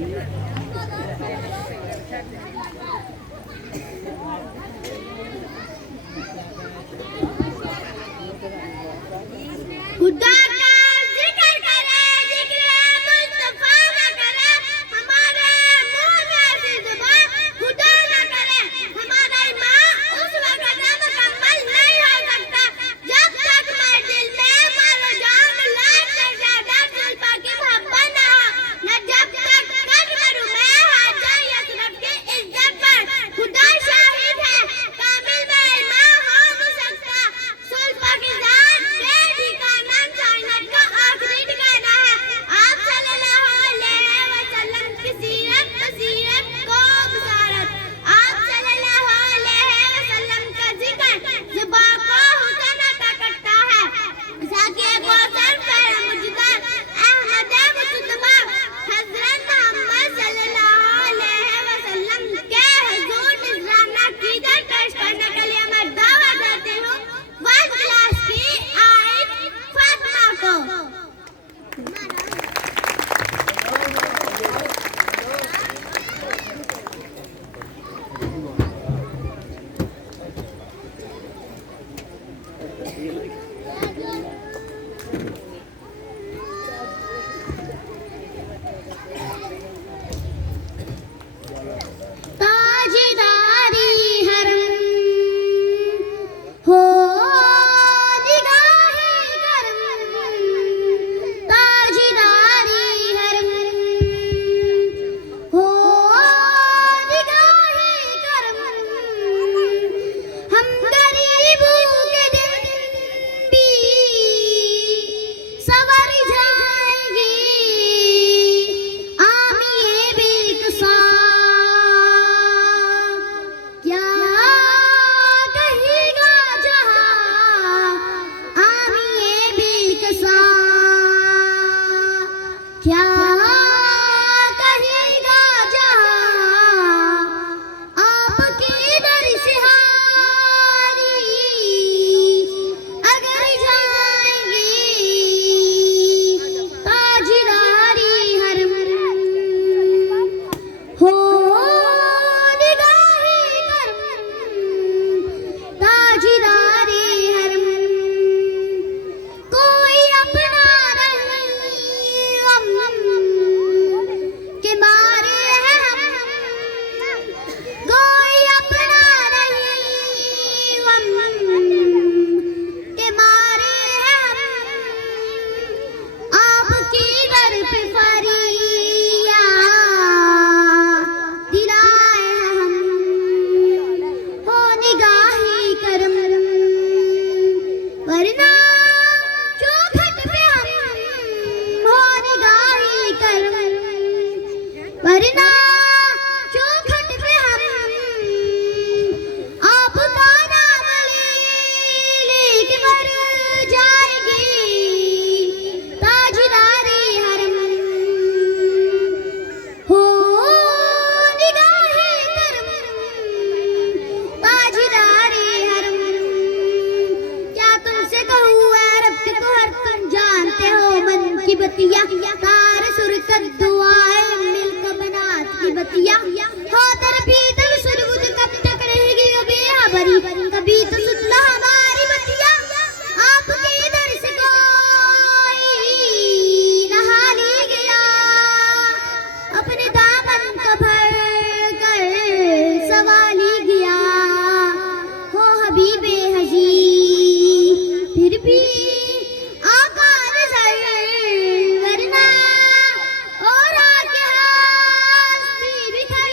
खुदा का जिक्र करे, जिक्र मुस्तफा ना करे, हमारे मुंह में से जुबान खुदा ना करे, हमारा ईमान उस वक्त मुकम्मल नहीं हो सकता जब तक मेरे दिल में मारो जान लाख से ज्यादा जुल्फा की मोहब्बत ना हो, न जब तक कब्र में हाजा यसरफ की इज्जत पर खुदा शाहिद है, कामिल में ईमान हो नहीं सकता, जुल्फा की जान बेठिकाना कायनात का आखिरी ठिकाना है, आप सल्लल्लाहु अलैहि वसल्लम की सीरत बसीरत को बसारत, आप सल्लल्लाहु अलैहि वसल्लम का जिक्र जुबान को हुस्न अता करता है, जाके कौसर पर मुजदा अहमद मुस्तफा हजरत मोहम्मद सल्लल्लाहु अलैहि वसल्लम के हुजूर निज़राना कीदर पेश करने के लिए मैं दावा देती हूँ फर्स्ट क्लास की आइट फातिमा को। ताजदारी हरम हो निगाहे करम, ताजदारी हरम हो निगाहे करम, हम गरीबों के दिन भी सवर जाएंगे, आमिए बेकसा क्या कहेगा जहां, आमिए बेकसा क्या कहेगा जहां, आपके दर से हारी अगर जाएंगे, ताजदारी हरम हो निगाहे करम, ताजदारी हरम कोई अपना नहीं हम के मारे हैं हम, कोई अपना नहीं हम के मारे हैं हम, आपकी दर पे फरियाद दिलाए हैं हम, हो निगाहे करम, वरना चौखट पे हम हो निगाहे करम, वरना चौखट पे हम आपका नाम लेके मर जाएंगे, ताजदारी हरम हो निगाहे करम, ताजदारी हरम क्या तुमसे कहूँ ऐ रब के कहर, तुम जानते हो मन की बतिया, तार सुर कर दुआएं मिलकर बनात की बतिया, हो तरफी तब सुरगुद कब तक रहेगी अबे हमारी, कभी तो सुन लो हमारी बतिया, आपके दर से कोई नहा ली गया, अपने दामन को भर कर सवाली गया, हो हबीबे हजी फिर भी आका नजर, वरना और आके हस्ती बिखर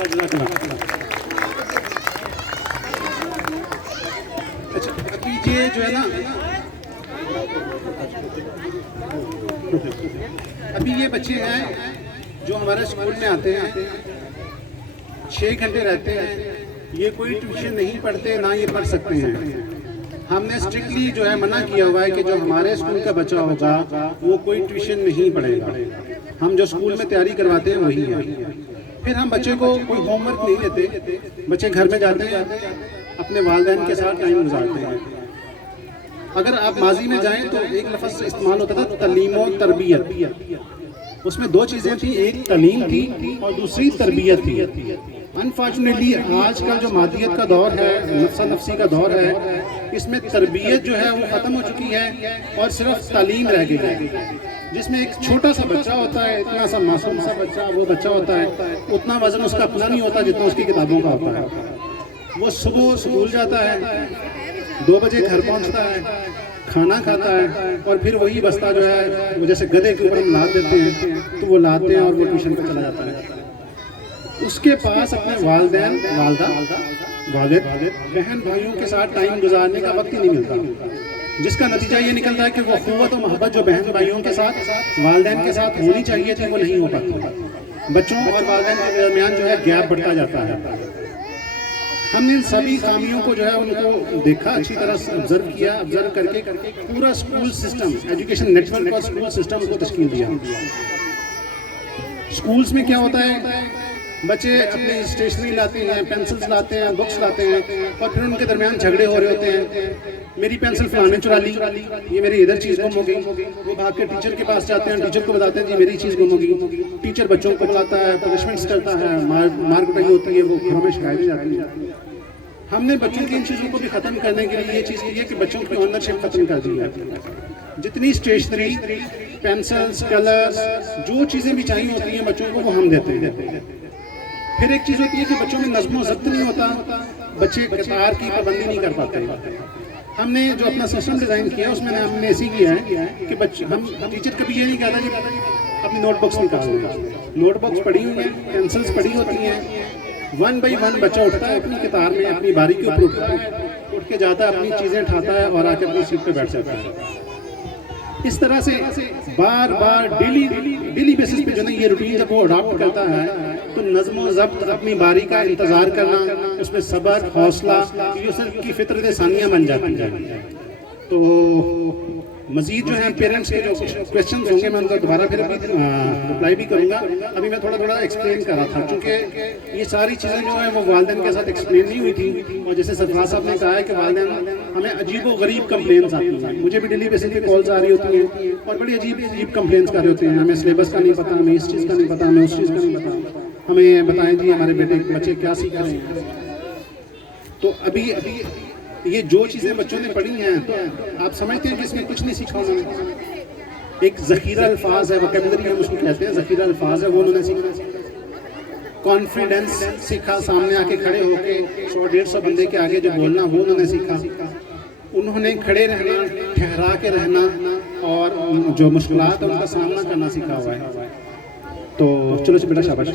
अच्छा, अभी ये जो है ना, अभी ये बच्चे हैं जो हमारे स्कूल में आते हैं, 6 घंटे रहते हैं, ये कोई ट्यूशन नहीं पढ़ते, ना ये पढ़ सकते हैं। हमने स्ट्रिक्टली जो है मना किया हुआ है कि जो हमारे स्कूल का बच्चा होगा वो कोई ट्यूशन नहीं पढ़ेगा। हम जो स्कूल में तैयारी करवाते हैं वही है। फिर हम बच्चे को कोई होमवर्क नहीं देते, बच्चे घर में जाते हैं, अपने वालिदैन के साथ टाइम गुजारते हैं। अगर आप माजी में जाएं तो एक लफ्ज़ इस्तेमाल होता था तलीम और तरबियत। उसमें 2 चीज़ें थी, एक तलीम थी और दूसरी तरबियत थी। अनफॉर्चुनेटली आज का जो मादियत का दौर है, नफ्सा नफ्सी का दौर है, इसमें तरबियत जो है वो ख़त्म हो चुकी है और सिर्फ तालीम रह गई है, जिसमें एक छोटा सा बच्चा होता है, इतना सा मासूम सा बच्चा, वो बच्चा होता है, उतना वजन उसका अपना नहीं होता जितना उसकी किताबों का होता है। वो सुबह स्कूल जाता है, 2 बजे घर पहुंचता है, खाना खाता है और फिर वही बस्ता जो है वो जैसे गधे के ऊपर हम लाद देते हैं तो वो लाते हैं और वो ट्यूशन पर चला जाता है। उसके पास अपने वालिदैन, वालदा, वालिद, बहन भाइयों के साथ टाइम गुजारने का वक्त ही नहीं मिलता, जिसका नतीजा ये निकलता है कि वो क़ुव्वत और मोहब्बत जो बहन भाइयों के साथ, वालिदैन के साथ होनी चाहिए थी वो नहीं हो पाती। बच्चों और वालिदैन के दरमियान जो है गैप बढ़ता जाता है। हमने इन सभी खामियों को जो है उनको देखा, अच्छी तरह से ऑब्जर्व किया, ऑब्जर्व करके पूरा स्कूल सिस्टम, एजुकेशन नेटवर्क और स्कूल सिस्टम को तश्कील दिया। स्कूल्स में क्या होता है, बच्चे अपनी स्टेशनरी लाते हैं, पेंसिल्स लाते हैं, बुक्स लाते हैं और फिर उनके दरमियान झगड़े हो रहे होते हैं। मेरी पेंसिल फलाने चुरा ली, ये मेरी इधर चीज़ गुम हो गई। वो भाग के टीचर के पास जाते हैं, टीचर को बताते हैं जी मेरी चीज़ गुम हो गई। टीचर बच्चों को बुलाता है, पनिशमेंट्स करता है, मार कुटाई होती है, वो घरों में शिकायतें जाती हैं। हमने बच्चों की इन चीज़ों को भी ख़त्म करने के लिए ये चीज़ की है कि बच्चों की ऑनरशिप ख़त्म कर दी है। जितनी स्टेशनरी, पेंसिल्स, कलर्स, जो चीज़ें भी चाहिए होती हैं बच्चों को वो हम देते हैं। फिर एक चीज़ होती है कि बच्चों में नज़्म ज़ब्त नहीं होता, बच्चे कतार की पाबंदी नहीं कर पाते। हमने जो अपना सिस्टम डिज़ाइन किया है उसमें हमने ऐसी किया है कि बच्चे, हम टीचर कभी ये नहीं कहता कि अपनी नोटबुक्स निकाल लें। नोटबुक्स पड़ी हुई हैं, पेंसिल्स पड़ी होती हैं, 1 बाई 1 बच्चा उठता है अपनी कतार में, अपनी बारी के ऊपर उठता है, उठ के जाता है, अपनी चीज़ें उठाता है और आकर अपनी सीट पर बैठ जाता है। इस तरह से बार बार डेली बेसिस पे जो ना ये रूटीन जब वो अडॉप्ट करता है तो नज़्म व ज़ब्त, अपनी बारी का इंतज़ार करना, उसमें सब्र, हौसला, ये उसकी फितरत सानिया बन जाती है। तो मज़ीद जो है पेरेंट्स के जो क्वेश्चन होंगे मैं उनका दोबारा फिर अभी रिप्लाई भी करूँगा। अभी मैं थोड़ा एक्सप्लेन कर रहा था क्योंकि ये सारी चीज़ें जो है वो वालिदैन के साथ एक्सप्लेन नहीं हुई थी। और जैसे सरफराज साहब ने कहा है कि वालिदैन हमें अजीब व गरीब कंप्लेंट्स आती हैं, मुझे भी डेली बेसिस पे कॉल्स आ रही होती हैं और बड़ी अजीब कंप्लेंट्स कर रहे होते हैं, हमें सिलेबस का नहीं पता, हमें इस चीज़ का नहीं पता, हमें उस चीज़ का नहीं पता, हमें बताएं जी हमारे बच्चे क्या सीख रहे हैं। तो अभी ये जो चीज़ें बच्चों ने पढ़ी हैं तो आप समझते हैं कि इसमें कुछ नहीं सीखा उन्होंने। एक ज़ख़ीरा अल्फाज है, वोकैबुलरी हम उसको कहते हैं, ज़ख़ीरा अल्फाज है, वो उन्होंने सीखा। कॉन्फिडेंस सीखा, सामने आके खड़े होके 100-150 बंदे के आगे जो बोलना वो उन्होंने सीखा। उन्होंने खड़े रहना, ठहरा के रहना और जो मुश्किलात है उनका सामना करना सीखा हुआ है। तो चलो बेटा शाबाश।